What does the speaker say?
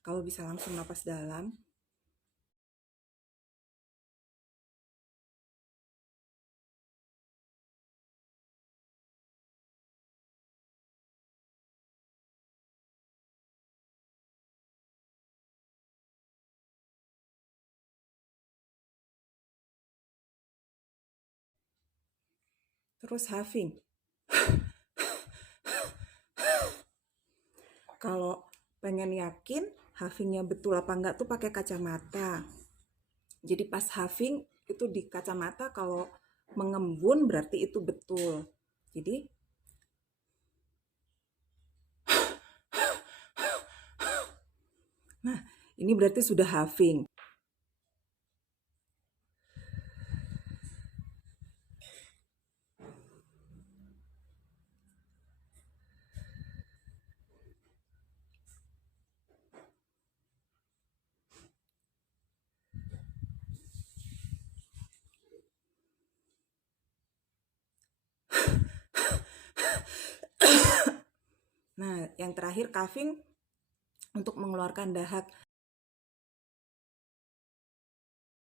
Kalau bisa langsung napas dalam. Terus huffing. Kalau pengen yakin huffingnya betul apa enggak tuh pakai kacamata. Jadi pas huffing itu di kacamata kalau mengembun berarti itu betul. Jadi nah, ini berarti sudah huffing. Nah, yang terakhir coughing untuk mengeluarkan dahak.